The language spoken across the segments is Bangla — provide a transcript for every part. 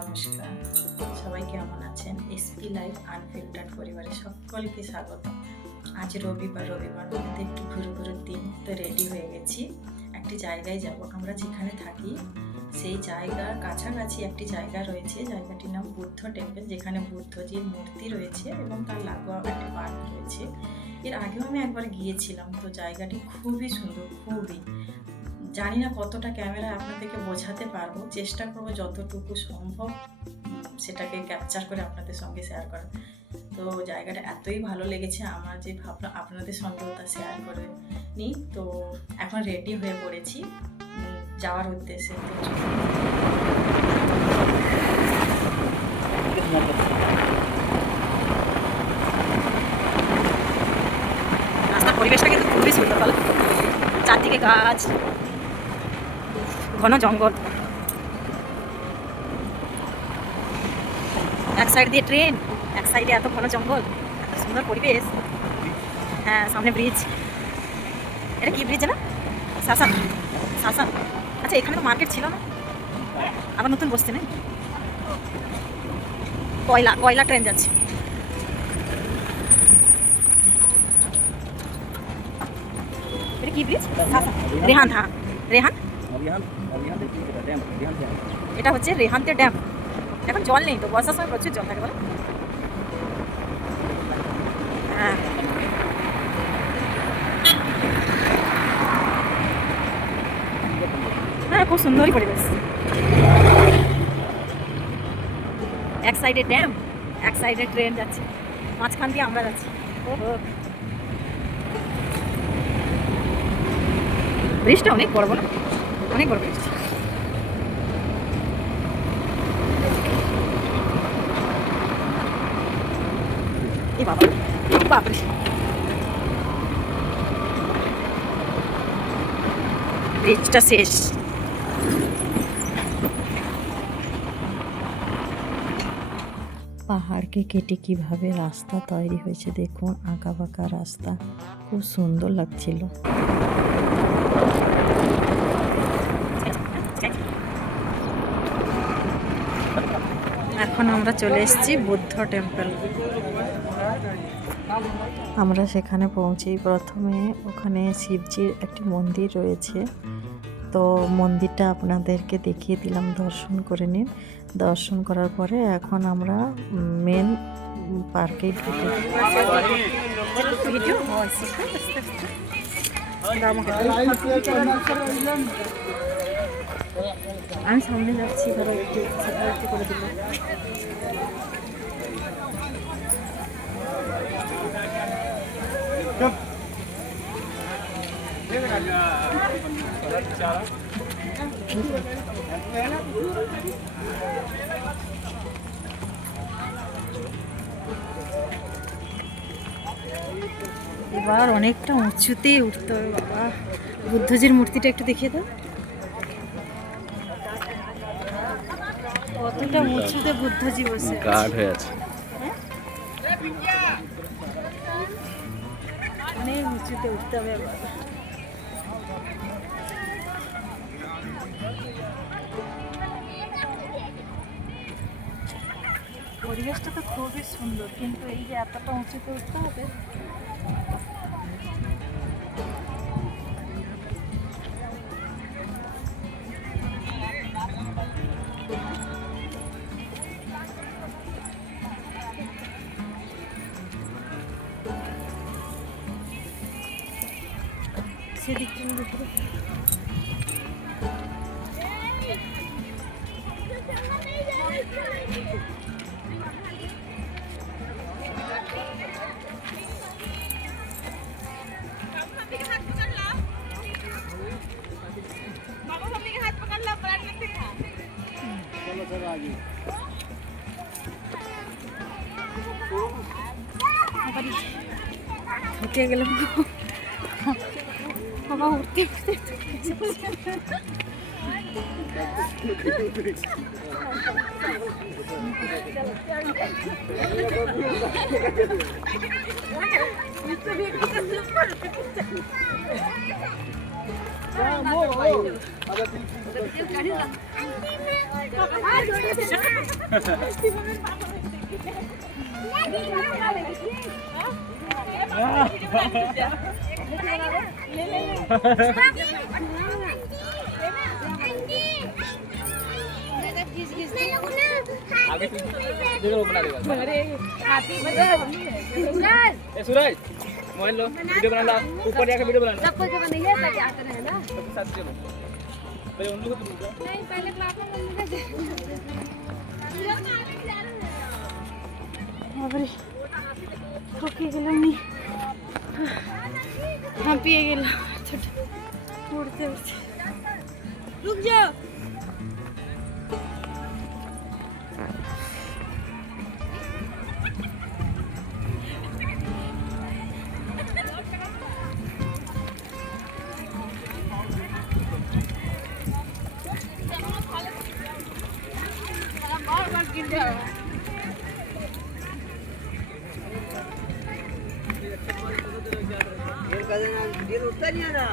নমস্কার, সবাই কেমন আছেন? এসপি লাইফ আনফিল্টার্ড পরিবারে সকলকে স্বাগত। আজ রবিবার মধ্যে একটু ঘুরুর দিন, তো রেডি হয়ে গেছি। একটি জায়গায় যাব। আমরা যেখানে থাকি সেই জায়গার কাছাকাছি একটি জায়গা রয়েছে, জায়গাটির নাম বুদ্ধ টেম্পল, যেখানে বুদ্ধজির মূর্তি রয়েছে এবং তার লাগোয়া একটি পার্ক রয়েছে। এর আগেও আমি একবার গিয়েছিলাম, তো জায়গাটি খুবই সুন্দর, খুবই। জানি না কতটা ক্যামেরায় আপনাদেরকে বোঝাতে পারবো, চেষ্টা করবো যতটুকু সম্ভব সেটাকে ক্যাপচার করে আপনাদের সঙ্গে শেয়ার করার। তো জায়গাটা এতই ভালো লেগেছে আমার যে ভাবনা আপনাদের সঙ্গেও তা শেয়ার করে নিই। তো এখন রেডি হয়ে পড়েছি যাওয়ার উদ্দেশ্যে। রাস্তার পরিবেশটা কিন্তু খুবই সুন্দর, ভালো। চারদিকে গাছ, ঘন জঙ্গল, এক সাইড দিয়ে ট্রেন, এক সাইডে এত ঘন জঙ্গল, এত সুন্দর পরিবেশ। হ্যাঁ, সামনে ব্রিজ। এটা কি ব্রিজ না? শাসান। আচ্ছা, এখানে তো মার্কেট ছিল না, আবার নতুন বসছে না? কয়লা ট্রেন যাচ্ছে। এটা কি ব্রিজ? রেহান। হ্যাঁ, রেহান। এটা হচ্ছে রেহান্তের ড্যাম। এখন জল নেই তো, বর্ষার সময় প্রচুর জল থাকে, বলো। হ্যাঁ, হ্যাঁ, খুব সুন্দরই পরিবেশ। এক সাইডে ড্যাম, এক সাইডে ট্রেন যাচ্ছে, মাঝখান দিয়ে আমরা যাচ্ছি। ব্রিজটা অনেক বড়, বলো, অনেক বড় ব্রিজ। এই বাবা, বাপরে। ব্রিজটা শেষ। পাহাড়কে কেটে কিভাবে রাস্তা তৈরি হয়েছে দেখুন, আঁকা বাঁকা রাস্তা, খুব সুন্দর লাগছিল। এখন আমরা চলে এসেছি বুদ্ধ টেম্পল। আমরা সেখানে পৌঁছেই প্রথমে ওখানে শিবজির একটি মন্দির রয়েছে, তো মন্দিরটা আপনাদেরকে দেখিয়ে দিলাম, দর্শন করে নিন। দর্শন করার পরে এখন আমরা মেন পার্কে ঢুকে। আমি সামনে যাচ্ছি, ধরো একটু করে দিল। এবার অনেকটা উঁচুতেই উঠতে হবে বাবা। বুদ্ধজির মূর্তিটা একটু দেখিয়ে দাও, কতটা উঁচুতে বুদ্ধজি বসে গার্ড হয়ে আছে। অনেক উঁচুতে উঠতে হবে এবার। পরিবেশটা তো খুবই সুন্দর, কিন্তু এই যে এতটা উঁচুতে উঠতে হবে। সেদিকটা দেখো, উঠে গেলাম বাবা, উঠতে सूरज मोबाइल लो, वीडियो बना ला, ऊपर जाकर वीडियो बना ला। सबको जो बनाइए ताकि आते रहे ना। सबके साथ चलो। पहले उन लोगों को तो दूंगा। नहीं पहले पापा मम्मी का बाबरे थके গেলাম নি হাঁপিয়ে গেলাম ছোট উঠতে উঠতে রুক যাও बार-बार गिर जाओ दिल उठता नहीं है ना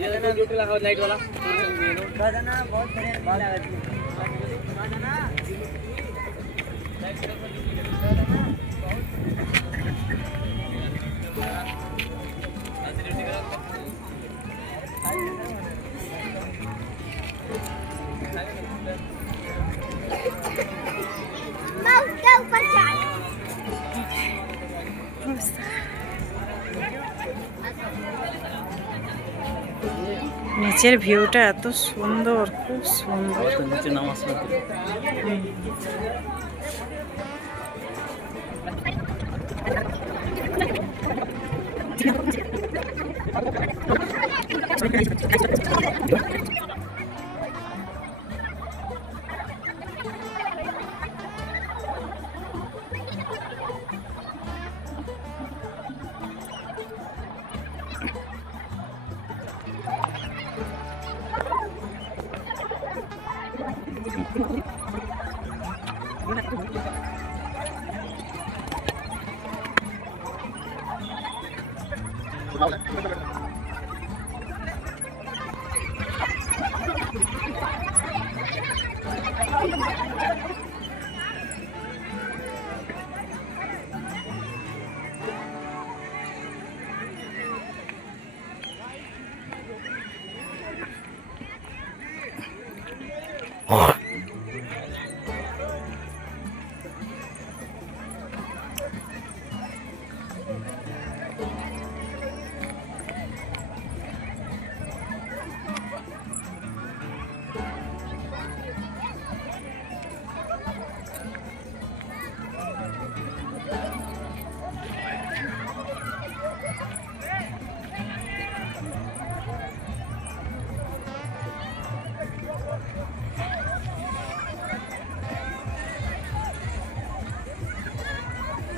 ये ना ड्यूटी लगाओ लाइट वाला। ना बहुत बढ़िया ना নিচের ভিউটা এত সুন্দর, খুব সুন্দর। तो नीचे नाम आसमान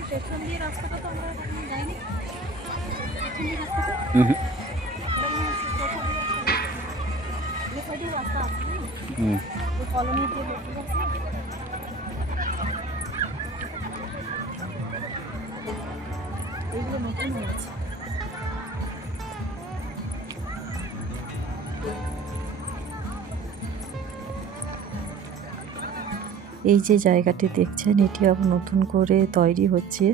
স্টেশন দিয়ে রাস্তাটা তো আমরা এখন যাইনি স্টেশন দিয়ে রাস্তাটা ये साइड रास्ता আছে ওই কলোনি দিয়ে লোক আছে এইগুলো নতুন হয়েছে এই যে জায়গাটি দেখছেন এটি আবার নতুন করে তৈরি হচ্ছে,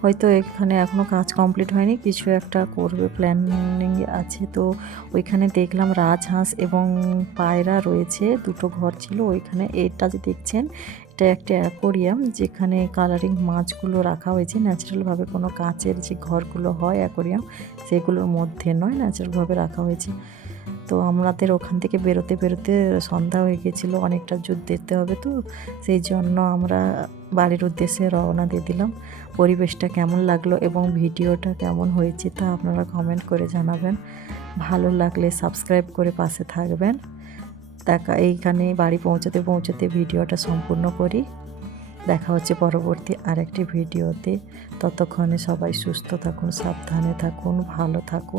হয়তো এখানে এখনও কাজ কমপ্লিট হয়নি, কিছু একটা করবে প্ল্যানিং আছে। তো ওইখানে দেখলাম রাজহাঁস এবং পায়রা রয়েছে, দুটো ঘর ছিল ওইখানে। এটা যে দেখছেন এটা একটা অ্যাকোরিয়াম, যেখানে কালারিং মাছগুলো রাখা হয়েছে ন্যাচারালভাবে, কোনো কাচের যে ঘরগুলো হয় অ্যাকোরিয়াম সেগুলোর মধ্যে নয়, ন্যাচারালভাবে রাখা হয়েছে। তো আমাদের ওখান থেকে বেরোতে বেরোতে সন্ধ্যা হয়ে গেছিলো, অনেকটা জুত দেখতে হবে, তো সেই জন্য আমরা বাড়ির উদ্দেশ্যে রওনা দিয়ে দিলাম। পরিবেশটা কেমন লাগলো এবং ভিডিওটা কেমন হয়েছে তা আপনারা কমেন্ট করে জানাবেন। ভালো লাগলে সাবস্ক্রাইব করে পাশে থাকবেন। এইখানে বাড়ি পৌঁছতে পৌঁছতে ভিডিওটা সম্পূর্ণ করি। দেখা হচ্ছে পরবর্তী আরেকটি ভিডিওতে। ততক্ষণে সবাই সুস্থ থাকুন, সাবধানে থাকুন, ভালো থাকুন।